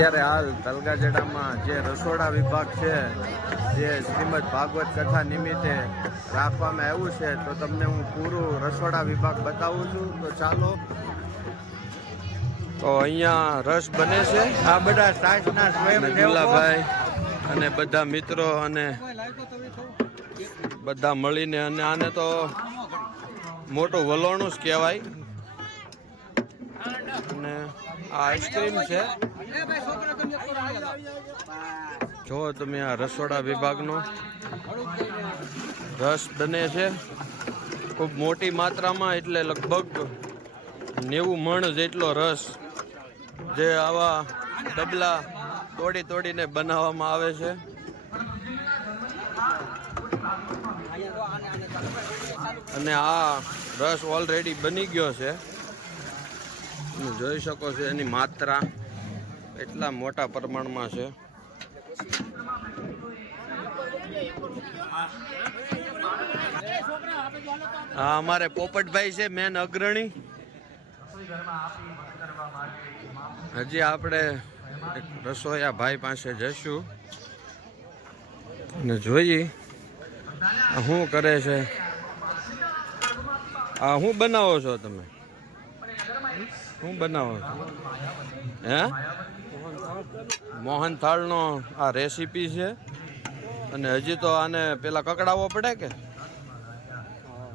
અત્યારે હાલ તલગાજડામાં જે રસોડા વિભાગ છે જે શ્રીમદ ભાગવત કથા નિમિત્તે રાખવામાં આવ્યું છે તો તમને હું પૂરું રસોડા વિભાગ બતાવું છું. તો ચાલો. તો અહીંયા રસ બને છે. આ બધા સાસના ગુલાભાઈ અને બધા મિત્રો અને બધા મળીને અને આને તો મોટું વલોણું જ કહેવાય. અને આ આઈસ્ક્રીમ છે. જો તમે આ રસોડા વિભાગનો રસ બને છે. ખૂબ મોટી માત્રામાં એટલે લગભગ નેવું મણ જેટલો રસ જે આવા ડબલા તોડી તોડીને બનાવવામાં આવે છે. અને આ રસ ઓલરેડી બની ગયો છે. તમે જોઈ શકો છો એની માત્રા એટલા મોટા પ્રમાણમાં છે. હા, અમારે પોપટભાઈ છે મેન અગ્રણી. હજી આપણે રસોયા ભાઈ પાસે જઈશું. અને જોઈએ શું કરે છે. આ શું બનાવો છો તમે? શું બનાવો? હે? મોહન થાળનો આ રેસીપી છે. અને હજી તો આને પેલા કકડાવવો પડે કે?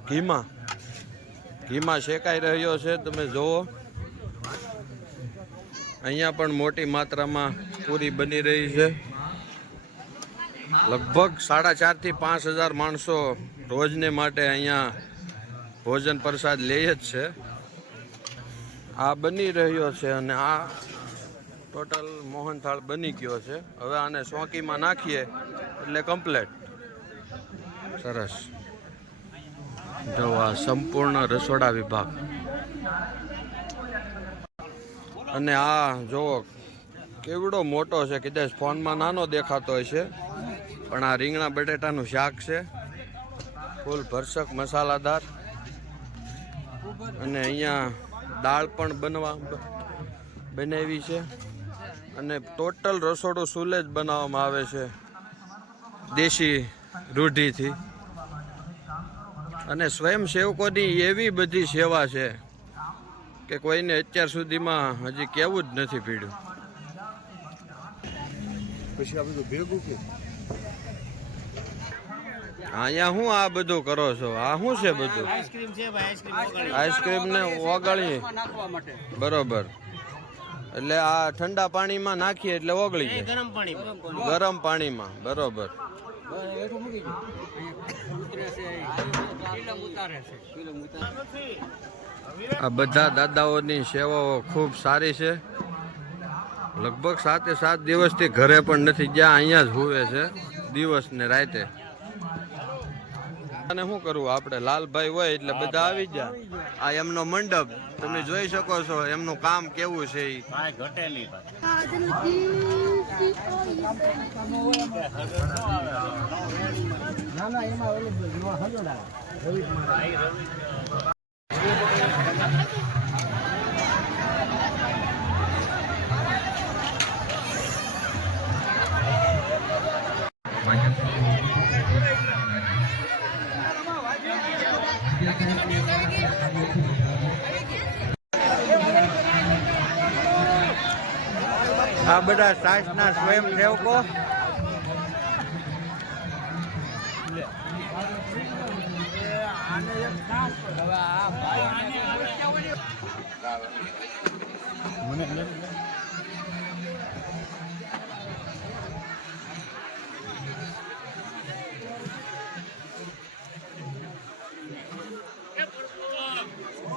ઘીમાં. ઘીમાં શેકાઈ રહ્યો છે, તમે જુઓ અહીંયા પણ મોટી માત્રામાં પૂરી બની રહી છે. લગભગ સાડા ચારથી પાંચ હજાર માણસો રોજને માટે અહીંયા ભોજન પ્રસાદ લે જ છે. આ બની રહ્યો છે અને આ ટોટલ મોહનથાળ બની ગયો છે. હવે આને સોંકીમાં નાખીએ એટલે કમ્પ્લેટ સરસ. જો આ સંપૂર્ણ રસોડા વિભાગ. અને આ જુઓ કેવડો મોટો છે કદાચ ફોનમાં નાનો દેખાતો હોય છે, પણ આ રીંગણા બટેટાનું શાક છે. ફૂલ ભરસક મસાલાદાર. અને અહીંયા દાળ પણ બનવા બનાવી છે. અને ટોટલ રસોડું સુલે જ બનાવવામાં આવે છે. દેશી રૂઢિથી. અને સ્વયંસેવકોની એવી બધી સેવા છે કે કોઈને અત્યાર સુધીમાં હજી કેવું જ નથી પીડ્યું. પછી આ બધું ભેગું કે અહીંયા હું આ બધું કરો છો? આ શું છે બધું? આઈસ્ક્રીમ છે આઈસ્ક્રીમ ને ઓગળી બરોબર. એટલે આ ઠંડા પાણીમાં નાખીએ એટલે ઓગળી જાય. ગરમ પાણી ગરમ પાણીમાં બરોબર. આ બધા દાદાઓની સેવાઓ ખૂબ સારી છે. લગભગ સાતે સાત દિવસથી ઘરે પણ નથી જ્યાં અહીંયા જ હોવે છે દિવસ ને રાતે. અને શું કરવું? આપણે લાલભાઈ હોય એટલે બધા આવી જાય આ એમનો મંડપ તમે જોઈ શકો છો એમનું કામ કેવું છે ના ભાઈ ઘટેલી આ બધા સાસના સ્વયં સેવકો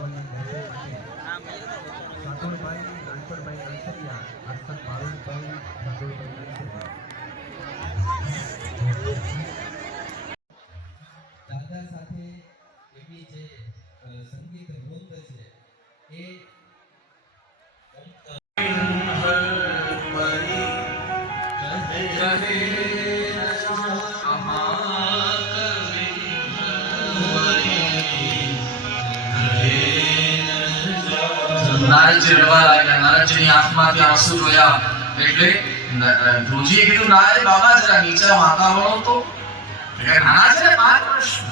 સાકર દાદા સાથે એમની જે સંગીત વૃંદ છે એ નારદજી રડવા લાગ્યા નારદજીની આંખમાંથી આંસુ જોયા, એટલે ધ્રુવજીએ કીધું ના બાબા જરા નીચે વાતાવરણ તો નાના છે ને, પાંચ વર્ષ